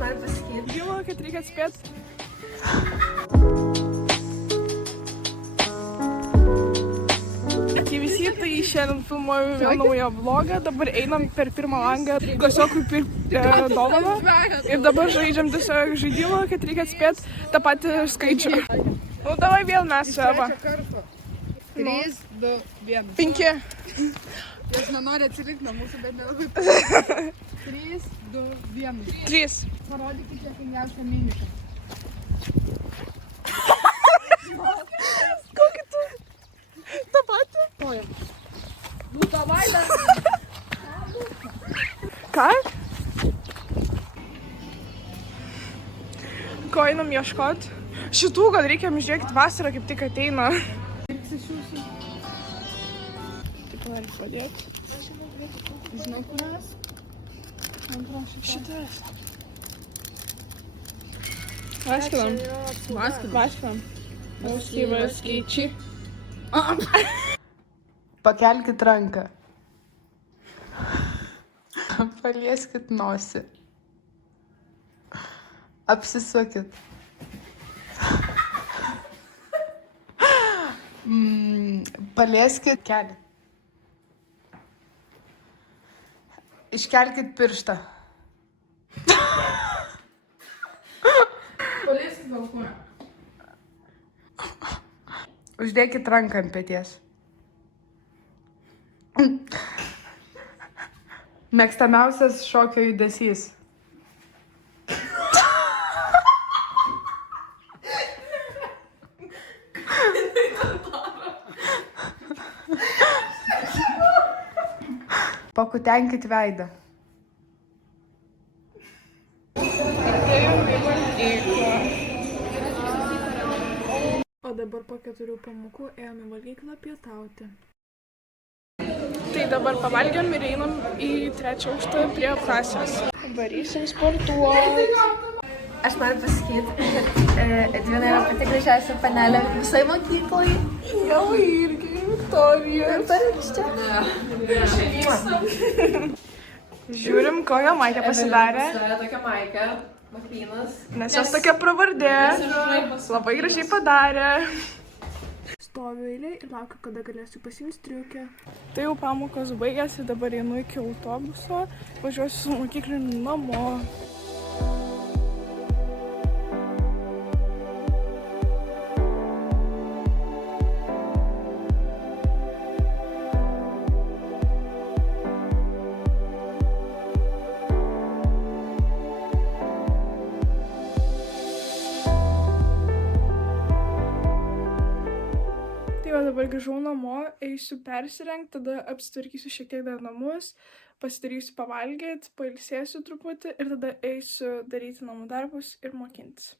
noriu pasakyti. Žinoma, kad reikia atspėti. Sveiki visi, tai šiandien filmuoju vėl naują vlogą. Dabar einam per pirmą langą klasiokui pirkti dovaną. Ir dabar žaidžiam tiesiog žaidimą, kad reikia atspėti tą patį skaičių. Nu, davai vėl mes čia, va. 3, 2, 1. 5. Aš nenoriu atsilikti nuo mūsų, bet nelabai. 3, 2, 1. 3. Parodykite juokingiausią mimiką. Kokį tu? tą patį? Kojam. Nu, davai dar. Ką? Ko einam ieškot? Šitų gal reikia žiūrėkit, vasarą kaip tik ateina. Taip nori padėti. Žinau, kuras. Šitas. Vaskinam. Vaskinam. Skaičiai. Pakelkit ranką. Palieskit nosį. Apsisukit. Palieskit kelį. Iškelkit pirštą. Palieskit balkoną. Uždėkit ranką ant peties. Mėgstamiausias šokio judesys. Pakutenkit veidą. O dabar po 4 pamokų ėjome į valgyklą pietauti. Tai dabar pavalgėm ir einam į 3 aukštą prie klasės. Varysim sportuoti. Aš noriu pasakyti, kad Edvina yra pati gražiausia panelė visai mokyklai. Jau irgi, Viktorija. Žiūrim, kokią Maikę pasidarė. Tokia Maika, Maklynas. Nes jos tokia pravardė. Labai gražiai padarė. Stoviu eilėj ir laukiu, kada galėsiu pasiimti striukę. Tai jau pamokos baigėsi, dabar einu iki autobuso. Važiuosiu su mokykliniu namo. Dabar grįžau namo, eisiu persirengti, tada apsitvarkysiu šiek tiek dar namus, pasidarysiu pavalgyti, pailsėsiu truputį ir tada eisiu daryti namų darbus ir mokintis.